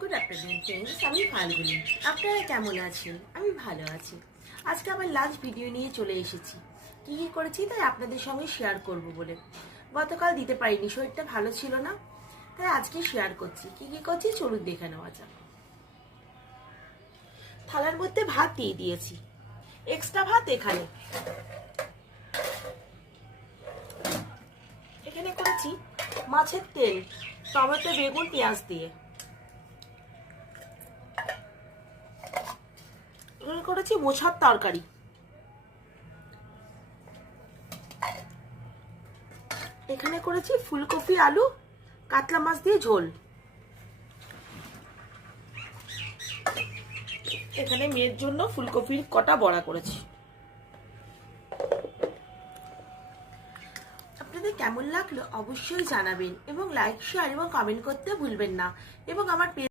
Good afternoon friends, আমি ফাল্গুনি। আপনারা কেমন আছেন? আমি ভালো আছি। আজকে আবার লাঞ্চ ভিডিও নিয়ে চলে এসেছি। কি কি করেছি তাই আপনাদের সঙ্গে শেয়ার করব বলে। গতকাল দিতে পারিনি, শরীরটা ভালো ছিল না, তাই আজকে শেয়ার করছি। কি কি করছি চলুন দেখে নেওয়া যাক। থালার মধ্যে ভাত দিয়ে দিয়েছি, এক্সট্রা ভাত এখানে এখানে করেছি মাছের তেল, টমেটো, বেগুন, পেঁয়াজ দিয়ে। এখানে করেছি মোছার তরকারি। এখানে করেছি ফুলকপি, আলু, কাতলা মাছ দিয়ে ঝোল। এখানে মেয়ের জন্য ফুলকপির কটা বড়া করেছি। আপনাদের কেমন লাগলো অবশ্যই জানাবেন এবং লাইক, শেয়ার এবং কমেন্ট করতে ভুলবেন না এবং আমার